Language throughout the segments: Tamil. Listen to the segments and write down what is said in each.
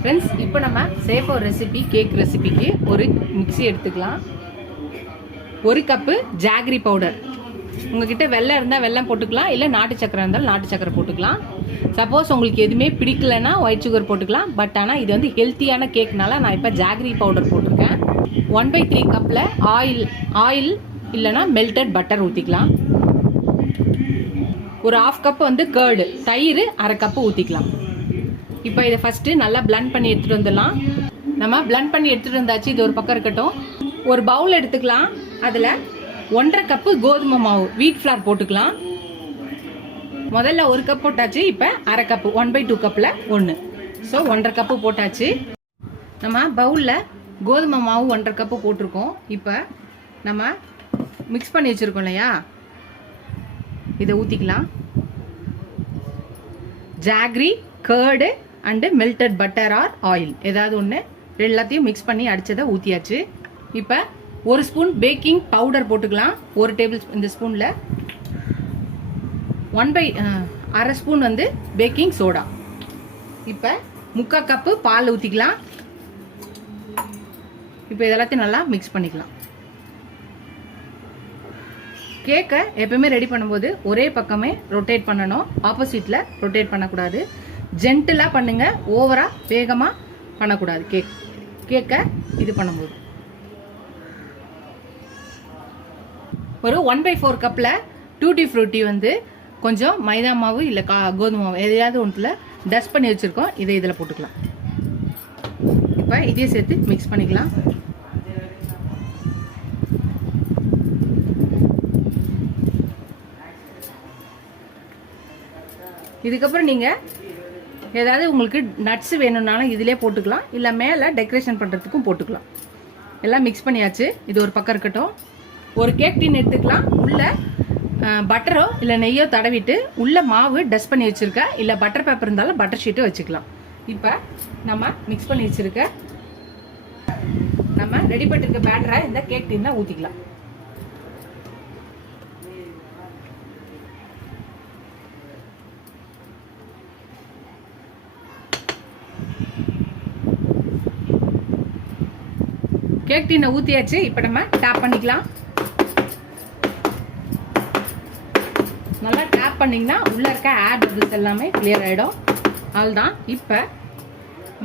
ஃப்ரெண்ட்ஸ், இப்போ நம்ம சேஃப் ஒரு ரெசிபி, கேக் ரெசிபிக்கு ஒரு மிக்ஸி எடுத்துக்கலாம். 1 கப்பு ஜாகரி பவுடர். உங்ககிட்ட வெல்லம் இருந்தால் வெல்லம் போட்டுக்கலாம், இல்லை நாட்டு சக்கரை இருந்தாலும் நாட்டு சக்கரை போட்டுக்கலாம். சப்போஸ் உங்களுக்கு எதுவுமே பிடிக்கலைன்னா ஒயிட் சுகர் போட்டுக்கலாம். பட் ஆனால் இது வந்து ஹெல்த்தியான கேக்னால நான் இப்போ ஜாகரி பவுடர் போட்டிருக்கேன். 1/3 கப்பில் ஆயில் இல்லைன்னா மெல்டட் பட்டர் ஊற்றிக்கலாம். ஒரு 1/2 கப் வந்து கர்டு, தயிர் 1/2 கப்பு ஊற்றிக்கலாம். இப்போ இதை ஃபஸ்ட்டு நல்லா பிளண்ட் பண்ணி எடுத்துகிட்டு வந்துடலாம். நம்ம பிளண்ட் பண்ணி எடுத்துகிட்டு வந்தாச்சு. இது ஒரு பக்கம் இருக்கட்டும். ஒரு பவுல் எடுத்துக்கலாம். அதில் 1/2 கப்பு கோதுமை மாவு, வீட் ஃப்ளார் போட்டுக்கலாம். முதல்ல 1 கப் போட்டாச்சு. இப்போ 1/2 கப்பு, 1/2 கப்பில் 1. ஸோ 1/2 கப்பு போட்டாச்சு. நம்ம பவுலில் கோதுமை மாவு 1/2 கப்பு போட்டிருக்கோம். இப்போ நம்ம மிக்ஸ் பண்ணி வச்சுருக்கோம் இல்லையா, இதை ஊற்றிக்கலாம். Jaggery, curd and melted butter or oil ஏதாவது ஒன்று எல்லாத்தையும் மிக்ஸ் பண்ணி அடித்ததை ஊற்றியாச்சு. இப்போ 1 ஸ்பூன் பேக்கிங் பவுடர் போட்டுக்கலாம். 1 டேபிள் இந்த ஸ்பூனில் 1/2 ஸ்பூன் வந்து பேக்கிங் சோடா. இப்போ 3/4 கப்பு பால் ஊற்றிக்கலாம். இப்போ இதெல்லாத்தையும் நல்லா மிக்ஸ் பண்ணிக்கலாம். கேக்கை எப்பவுமே ரெடி பண்ணும்போது ஒரே பக்கமே ரொட்டேட் பண்ணணும், ஆப்போசிட்டில் ரொட்டேட் பண்ணக்கூடாது. ஜென்டிலாக பண்ணுங்க, ஓவராக வேகமாக பண்ணக்கூடாது. கேக்கை இது பண்ணும்போது ஒரு 1/4 கப்பில் டூட்டி ஃப்ரூட்டி வந்து கொஞ்சம் மைதா மாவு இல்லை கோதுமை மாவு எதையாவது ஒன்றில் டஸ்ட் பண்ணி வச்சுருக்கோம். இதை இதில் போட்டுக்கலாம். இப்போ இதையும் சேர்த்து மிக்ஸ் பண்ணிக்கலாம். இதுக்கப்புறம் நீங்கள் ஏதாவது உங்களுக்கு நட்ஸ் வேணும்னாலும் இதிலே போட்டுக்கலாம், இல்லை மேலே டெக்கரேஷன் பண்ணுறதுக்கும் போட்டுக்கலாம். எல்லாம் மிக்ஸ் பண்ணியாச்சு. இது ஒரு பக்கம் இருக்கட்டும். ஒரு கேக் டின் எடுத்துக்கலாம். உள்ளே பட்டரோ இல்லை நெய்யோ தடவிட்டு உள்ளே மாவு டஸ்ட் பண்ணி வச்சுருக்க, இல்லை பட்டர் பேப்பர் இருந்தாலும் பட்டர் ஷீட்டோ வச்சுக்கலாம். இப்போ நம்ம மிக்ஸ் பண்ணி வச்சுருக்க நம்ம ரெடி பண்ணிருக்க பேட்டரை இந்த கேக் டின்னை ஊற்றிக்கலாம். கேக் டின்னை ஊற்றியாச்சு. இப்போ நம்ம டேப் பண்ணிக்கலாம். நல்லா டேப் பண்ணிங்கன்னா உள்ளே இருக்க ஏர் பபிள்ஸ் எல்லாமே கிளியர் ஆகிடும். அதுதான். இப்போ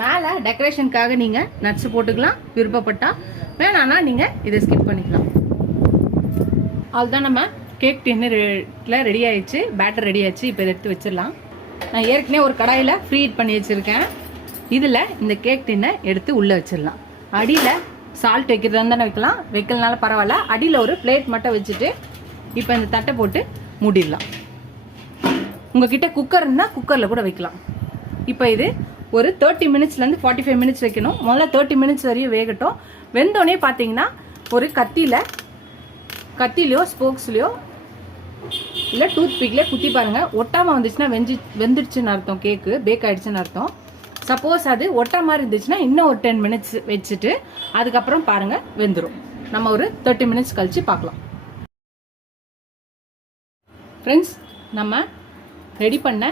மேலே டெக்கரேஷனுக்காக நீங்கள் நட்ஸ் போட்டுக்கலாம் விருப்பப்பட்டால், வேணான்னா நீங்கள் இதை ஸ்கிப் பண்ணிக்கலாம். அதுதான் நம்ம கேக் டின்னில் ரெடி ஆயிடுச்சு. பேட்டர் ரெடி ஆயிடுச்சு. இப்போ இதை எடுத்து வச்சிடலாம். நான் ஏற்கனவே ஒரு கடாயில் ஃப்ரீ ஹீட் பண்ணி வச்சுருக்கேன். இதில் இந்த கேக் டின்னை எடுத்து உள்ளே வச்சிடலாம். அடியில் சால்ட் வைக்கிறது தானே வைக்கலாம், வைக்கலனால பரவாயில்ல. அடியில் ஒரு பிளேட் மட்டும் வச்சுட்டு இப்போ இந்த தட்டை போட்டு மூடிடலாம். உங்ககிட்ட குக்கர் இருந்தால் குக்கரில் கூட வைக்கலாம். இப்போ இது ஒரு 30 மினிட்ஸ்லேருந்து 45 மினிட்ஸ் வைக்கணும். முதல்ல 30 மினிட்ஸ் வரையும் வேகட்டும். வெந்தோடனே பார்த்தீங்கன்னா ஒரு கத்திலையோ ஸ்போக்ஸ்லையோ இல்லை டூத் பிக்லேயே குத்தி பாருங்கள். ஒட்டாமல் வந்துச்சுன்னா வெந்துடுச்சுன்னு அர்த்தம், கேக்கு பேக் ஆகிடுச்சுன்னு அர்த்தம். சப்போஸ் அது ஒட்டுற மாதிரி இருந்துச்சுன்னா இன்னும் ஒரு 10 மினிட்ஸ் வச்சுட்டு அதுக்கப்புறம் பாருங்கள் வெந்துடும். நம்ம ஒரு 30 மினிட்ஸ் கழித்து பார்க்கலாம். ஃப்ரெண்ட்ஸ், நம்ம ரெடி பண்ண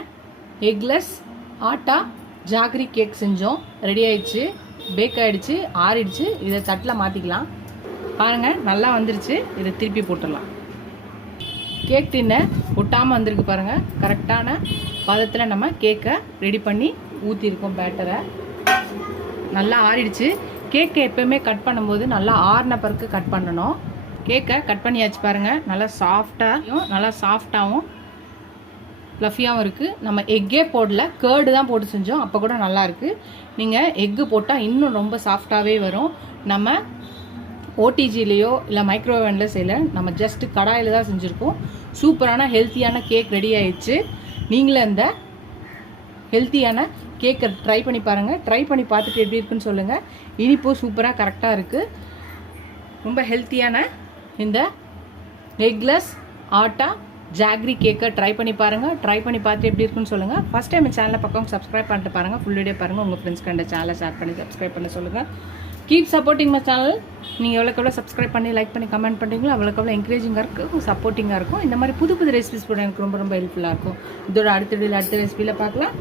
எக்லெஸ் ஆட்டா ஜாகரி கேக் செஞ்சோம். ரெடி ஆயிடுச்சு, பேக் ஆகிடுச்சு, ஆறிடுச்சு. இதை தட்டில் மாற்றிக்கலாம். பாருங்கள் நல்லா வந்துருச்சு. இதை திருப்பி போட்டுடலாம். கேக் டின்னை ஒட்டாமல் வந்திருக்கு பாருங்கள். கரெக்டான பதத்தில் நம்ம கேக்கை ரெடி பண்ணி ஊற்றிருக்கோம். பேட்டரை நல்லா ஆறிடுச்சு. கேக்கை எப்போயுமே கட் பண்ணும்போது நல்லா ஆறின பிறகு கட் பண்ணணும். கேக்கை கட் பண்ணியாச்சு பாருங்கள். நல்லா சாஃப்டாகவும் ஃப்ளஃபியாகவும் இருக்குது. நம்ம எக்கே போடல, கேர்டு தான் போட்டு செஞ்சோம். அப்போ கூட நல்லாயிருக்கு. நீங்கள் எக்கு போட்டால் இன்னும் ரொம்ப சாஃப்டாகவே வரும். நம்ம ஓடிஜிலேயோ இல்லை மைக்ரோவேவனில் செய்யலை, நம்ம ஜஸ்ட்டு கடாயில் தான் செஞ்சுருக்கோம். சூப்பரான ஹெல்த்தியான கேக் ரெடி ஆயிடுச்சு. நீங்களும் இந்த ஹெல்த்தியான கேக்கை ட்ரை பண்ணி பாருங்கள். ட்ரை பண்ணி பார்த்துட்டு எப்படி இருக்குன்னு சொல்லுங்கள். இனிப்போ சூப்பராக கரெக்டாக இருக்குது. ரொம்ப ஹெல்த்தியான இந்த எக்லெஸ் ஆட்டா ஜாகரி கேக்கை ட்ரை பண்ணி பாருங்கள். ட்ரை பண்ணி பார்த்துட்டு எப்படி இருக்குன்னு சொல்லுங்கள். ஃபஸ்ட் டைம் சேனலை பக்கம் சப்ஸ்கிரைப் பண்ணிட்டு பாருங்கள். ஃபுல் வீடியோ பாருங்கள். உங்கள் ஃப்ரெண்ட்ஸ்க்கு அந்த சேனலை ஷேர் பண்ணி சப்ஸ்கிரைப் பண்ண சொல்லுங்கள். Keep supporting my channel. நீங்கள் எவ்வளோக்கு சப்ஸ்கிரைப் பண்ணி லைக் பண்ணி கமெண்ட் பண்ணுறீங்களோ அவ்வளோக்கு என்கரேஜிங்காக இருக்கும், சப்போர்ட்டிங்காக இருக்கும். இந்த மாதிரி புது ரெசிபிஸ் கூட எனக்கு ரொம்ப ஹெல்ப்ஃபுல்லாக இருக்கும். இதோட அடுத்த ரெசிபியில் பார்க்கலாம்.